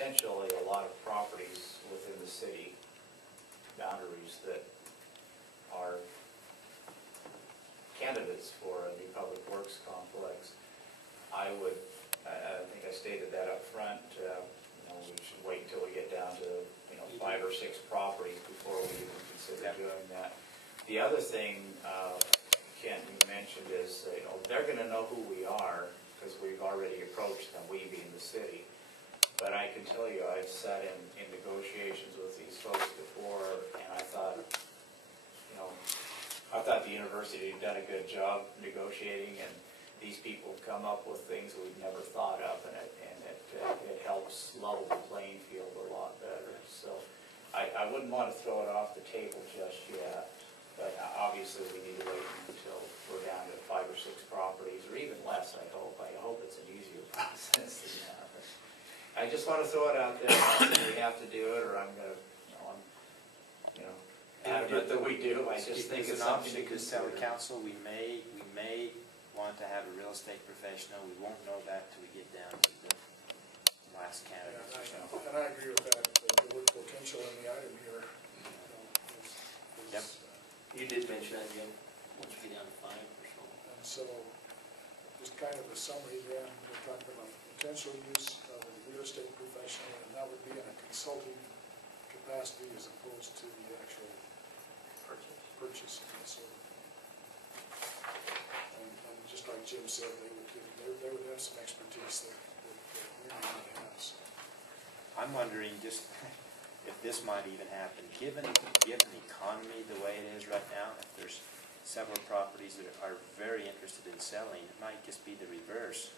potentially a lot of properties within the city boundaries that are candidates for a new public works complex. I think I stated that up front. We should wait until we get down to 5 or 6 properties before we even consider doing that. The other thing Kent mentioned is they're going to know who we are because we've already approached them, we being the city. But I can tell you, I've sat in negotiations with these folks before, and I thought the university had done a good job negotiating, and these people come up with things we've never thought of, and it helps level the playing field a lot better. So I wouldn't want to throw it off the table just yet, but obviously we need to wait until we're down to 5 or 6 properties, or even less. I hope it's an easier process than that. But I just want to throw it out there. We have to do it, or I'm going to, adamant that we do. I just think it's something to tell consider. the council we may want to have a real estate professional. We won't know that till we get down to the last candidate. And I agree with that. The word potential in the item here. Yep. You did mention that, Jim, once we get down to 5 or so. And so, just kind of a summary then, we're talking about potential use of a real estate professional, and that would be in a consulting capacity as opposed to the actual purchase. So, and just like Jim said, they would have some expertise that we might not have. So. I'm wondering just if this might even happen, given the economy the way it is right now. If there's several properties that are very interested in selling, it might just be the reverse,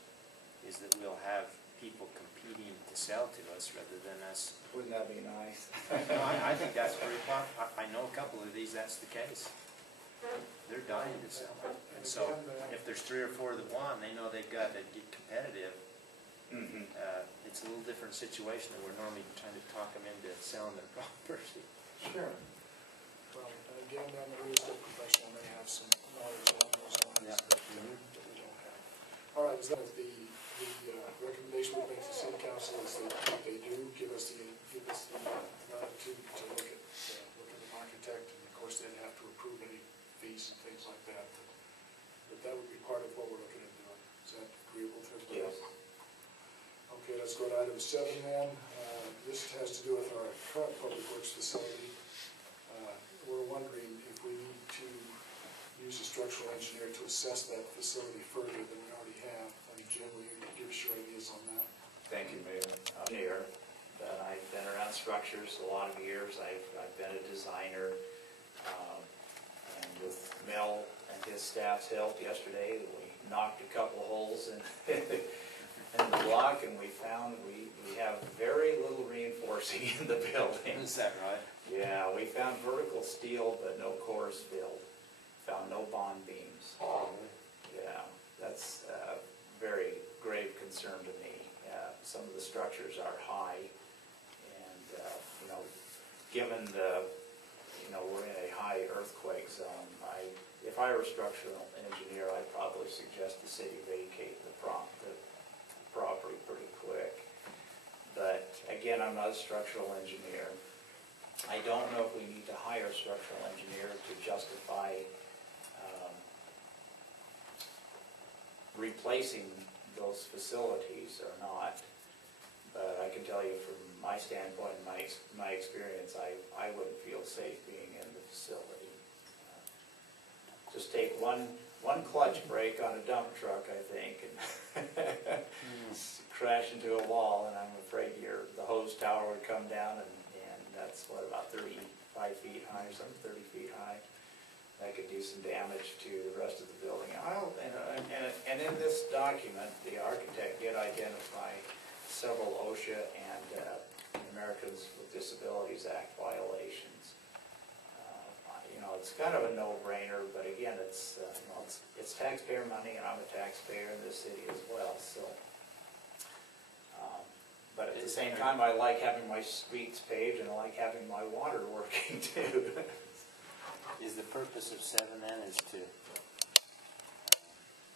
is that we'll have people competing to sell to us rather than us. Wouldn't that be nice? No, I think that's very popular. I know a couple of these, that's the case. They're dying to sell. And so if there's 3 or 4 that want, they know they've got to get competitive. It's a little different situation than we're normally trying to talk them into selling their property. Sure. Well, and again, then the real estate professional may have some knowledge along those lines that we don't have. All right, is that the recommendation we make to the city council is that they do give us the latitude to look at an architect, and of course they'd have to approve any fees and things like that. But that would be part of what we're looking at doing. Is that agreeable to everybody? Yes. Okay, let's go to item 7 then. This has to do with our current public works facility. We're wondering if we need to use a structural engineer to assess that facility further than we already have. Jim, will you give us your ideas on that? Thank you, Mayor. I've been around structures a lot of years. I've been a designer, and with Mel and his staff's help yesterday, we knocked a couple holes in the block, and we found we have very little reinforcing in the building. Is that right? Yeah, we found vertical steel, but no cores filled. Found no bond beams. Yeah, that's very grave concern to me. Some of the structures are high, and given we're in a high earthquake zone, if I were a structural engineer, I'd probably suggest the city vacate the property pretty quick. But again, I'm not a structural engineer. I don't know if we need to hire a structural engineer to justify replacing those facilities or not, but I can tell you from my standpoint, my experience, I wouldn't feel safe being in the facility. Just take one clutch brake on a dump truck, I think, and crash into a wall, and I'm afraid the hose tower would come down, and that's what, about 35 feet high or something, 30 feet high. That could do some damage to the rest of the building. And in this document, the architect did identify several OSHA and Americans with Disabilities Act violations. It's kind of a no-brainer, but again, it's taxpayer money, and I'm a taxpayer in this city as well. So, but at the same time, I like having my streets paved, and I like having my water working too. Is the purpose of 7 then is to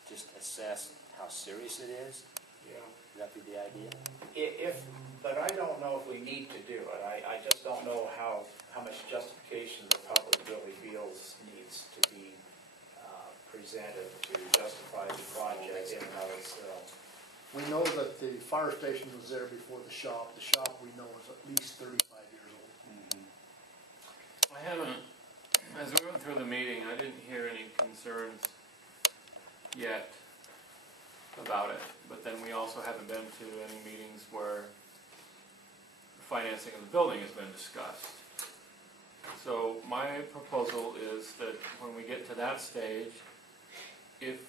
just assess how serious it is? Yeah. Would that be the idea? If But I don't know if we need to do it. I just don't know how much justification the public really feels needs to be presented to justify the project in and of itself. We know that the fire station was there before the shop. The shop, we know, is at least 35 years old. I haven't, as we went through the meeting, I didn't hear any concerns yet about it, but then we also haven't been to any meetings where financing of the building has been discussed. So my proposal is that when we get to that stage, if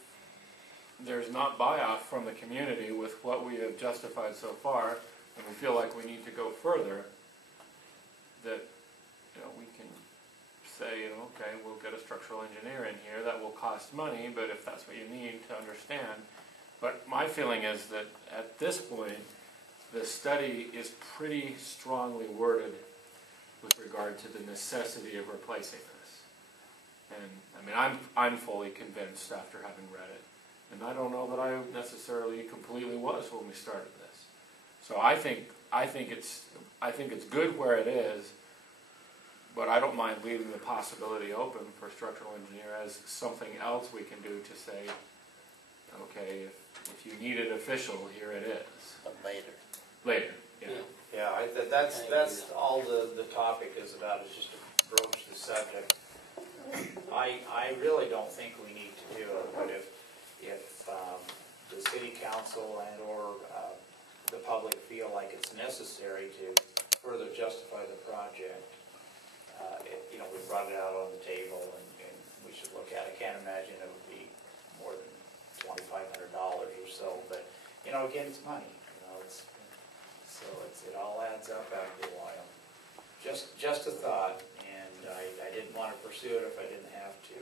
there's not buy-off from the community with what we have justified so far, and we feel like we need to go further, that, we can say, okay, we'll get a structural engineer in here, that will cost money, but if that's what you need to understand. But my feeling is that at this point, the study is pretty strongly worded with regard to the necessity of replacing this. And I mean, I'm fully convinced after having read it. And I don't know that I necessarily completely was when we started this. So I think it's good where it is, but I don't mind leaving the possibility open for structural engineer as something else we can do to say, okay, if you need it official, here it is. But later. Later, yeah. Yeah, that's all the topic is about, is just to broach the subject. I really don't think we need to do it, but if the city council and or the public feel like it's necessary to further justify the project, we brought it out on the table and we should look at it. I can't imagine it would be more than $2,500 or so, but again, it's money. It all adds up after a while. Just a thought, and I didn't want to pursue it if I didn't have to.